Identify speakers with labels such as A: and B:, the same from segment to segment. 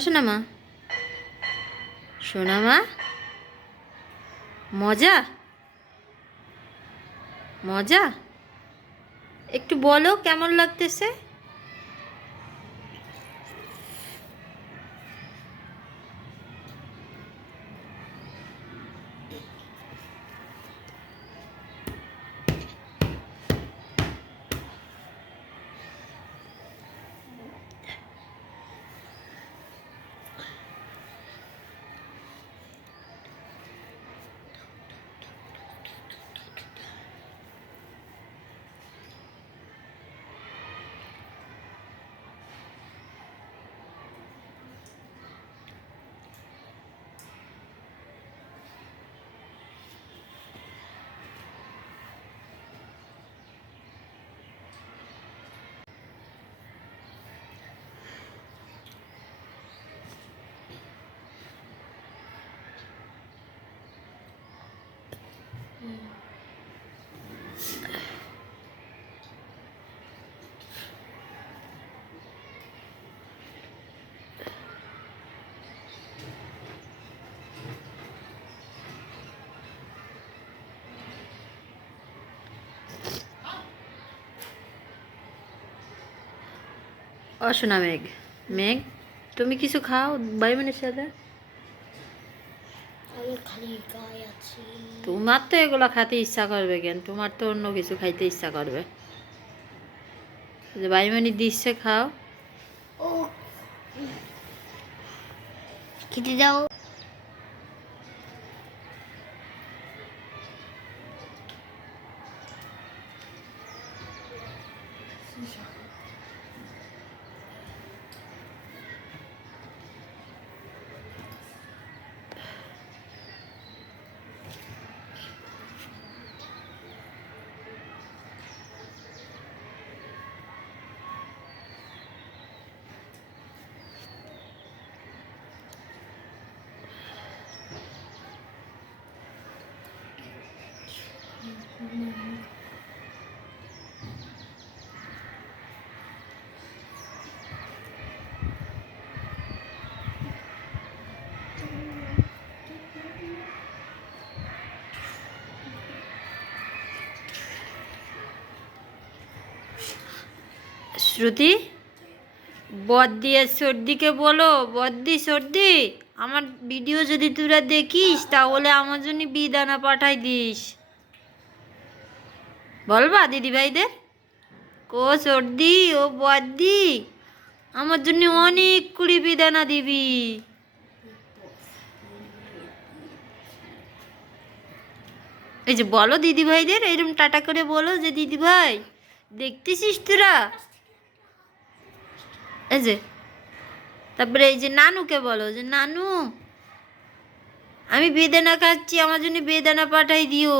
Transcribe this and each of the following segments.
A: শোনা মা শোনা মা মজা? মজা? একটু বলো কেমন লাগতেছে? শোনা মেঘ। মেঘ তুমি কিছু খাও? বাড়ি সাথে? তোমার তো এগুলো খাইতে ইচ্ছা করবে কেন? তোমার তো অন্য কিছু খাইতে ইচ্ছা করবে। যে বাইমানি দিচ্ছে খাও।
B: ও খেতে দাও।
A: শ্রুতি? বদ্দি আর সর্দিকে বলো। বদ্দি, সর্দি, আমার ভিডিও যদি তোরা দেখিস, তাহলে আমার জন্য বিদানা পাঠাই দিস। বলবা দিদি ভাইদের কো সর্দি, ও বদ্দি, আমার জন্য অনেক কুড়ি বিদানা দিবি। এই যে বলো দিদি ভাইদের এরকম টাটা করে বলো যে দিদি ভাই দেখতেছিস তোরা? এই যে, তারপরে এই যে নানুকে বলো যে, নানু, আমি বেদানা খাচ্ছি, আমার জন্য বেদানা পাঠাই দিও।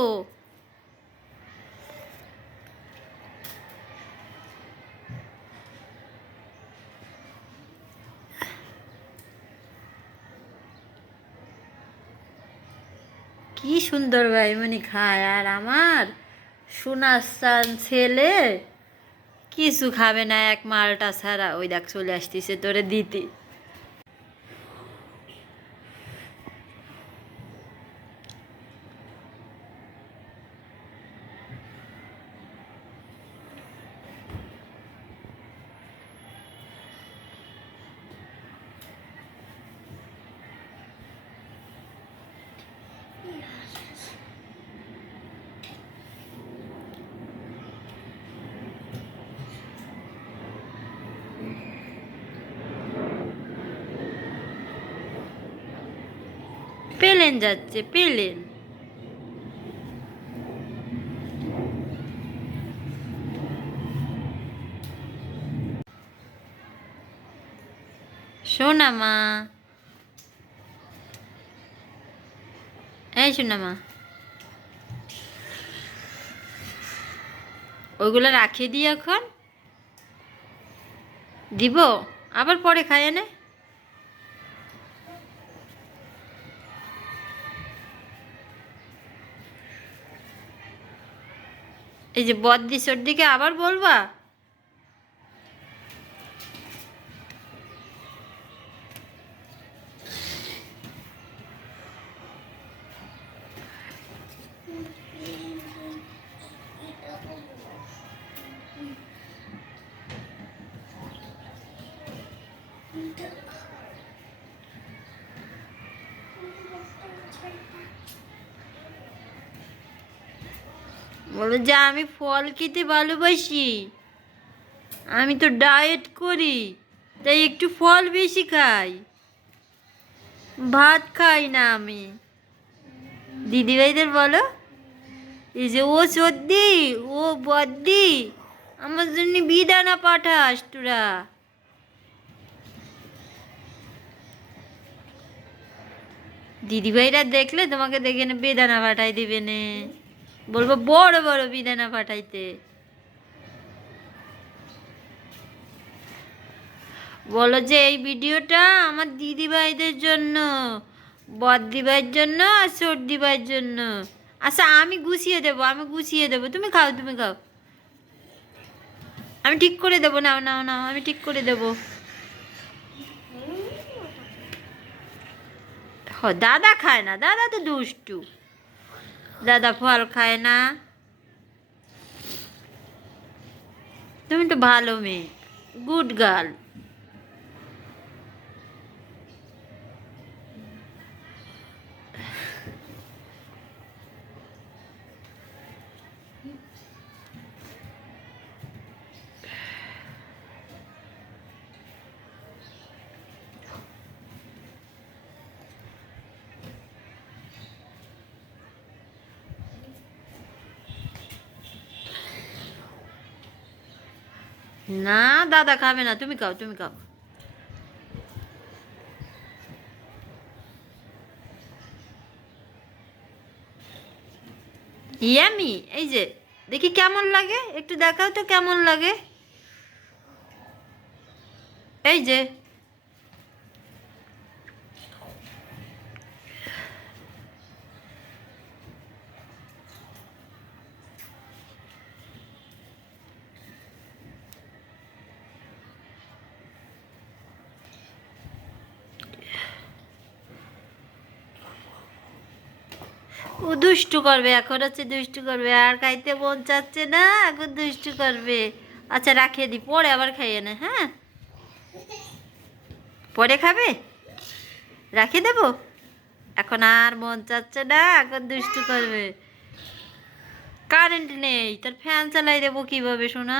A: কি সুন্দর ভাই মানে খায়, আর আমার সোনার ছেলে। কিছু খাবে না এক মালটা ছাড়া। ওই দেখ চলে আসতেছে তোরে দিতে। পেলেন যাচ্ছে, পেলেন। শোনা মা। এই শোনা মা। ওইগুলো রাখিয়ে দিই এখন। দিব, আবার পরে খাই এনে। এই যে বদ্দি সর্দিকে আবার বলবা? বলো যে আমি ফল খেতে ভালোবাসি। আমি তো ডায়েট করি, তাই একটু ফল বেশি খাই। ভাত খাই না আমি। দিদিভাইদের বলো, এই যে ও সর্দি, ও বদ্দি আমার জন্য বিদানা পাঠাস তোরা। দিদিভাইরা দেখলে তোমাকে দেখে বেদানা পাঠাই দিবে নে। বলব বড় বড় বিদানা পাঠাইতে। বলো যে এই ভিডিওটা আমার দিদিভাইদের জন্য, বদ্দিভাইয়ের জন্য আর সর্দিভাইয়ের জন্য। আচ্ছা আমি গুছিয়ে দেবো, আমি গুছিয়ে দেবো। তুমি খাও তুমি খাও। আমি ঠিক করে দেবো, নাও নাও নাও, আমি ঠিক করে দেবো। দাদা খায় না, দাদা তো দুষ্টু। দাদা ফল খায় না। তুমি তো ভালো মেয়ে গুড গার্ল না, দাদা খাবে না। তুমি খাও তুমি খাও। ইয়ামি, এই যে, দেখি কেমন লাগে? একটু দেখাও তো কেমন লাগে। এই যে ও দুষ্টু করবে, এখন হচ্ছে দুষ্টু করবে, আর খাইতে মন চাচ্ছে না, এখন দুষ্টু করবে। আচ্ছা রাখিয়ে দি, পরে আবার খাইয়ে না হ্যাঁ? পরে খাবে? রাখিয়ে দেবো? এখন আর মন চাচ্ছে না, এখন দুষ্টু করবে। কারেন্ট নেই, তার ফ্যান চালাই দেবো কীভাবে শোনা